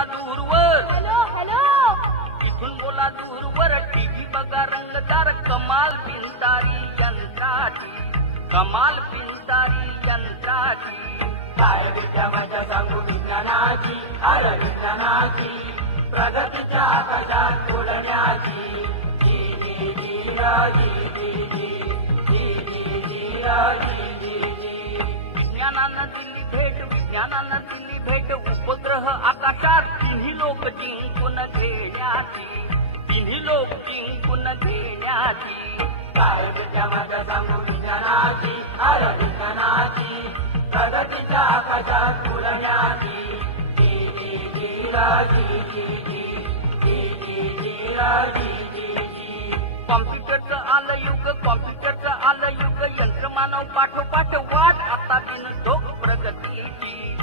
बोला दूरवर, hello hello. इथून बोला दूरवर. टीव्ही बघा रंगदार, कमाल बिनतारी यंत्राची, कमाल बिनतारी यंत्राची. काय विद्या माझ्या सांगू विज्ञानाची, अरे विज्ञानाची, प्रगतीच्या आकाशात उडण्याची. जी जी जी रा जी जी जी, जी जी जी रा जी जी जी. विज्ञानानं दिली भेट, विज्ञानानं दिली भेट. उपग्रह आकाशात तिन्ही लोक जिंकून घेण्याची, तिन्ही लोक जिंकून घेण्याची. काय विद्या माझ्या सांगू विज्ञानाची, अरे विज्ञानाची, प्रगतीच्या आकाशात उडण्याची. जी जी जी रा जी जी जी, जी जी जी रा जी जी जी. कॉम्प्युटरचं आलं युग, कॉम्प्युटरचं आलं युग. यंत्रमानव पाठोपाठ वाट आता बिनधोक प्रगतीची.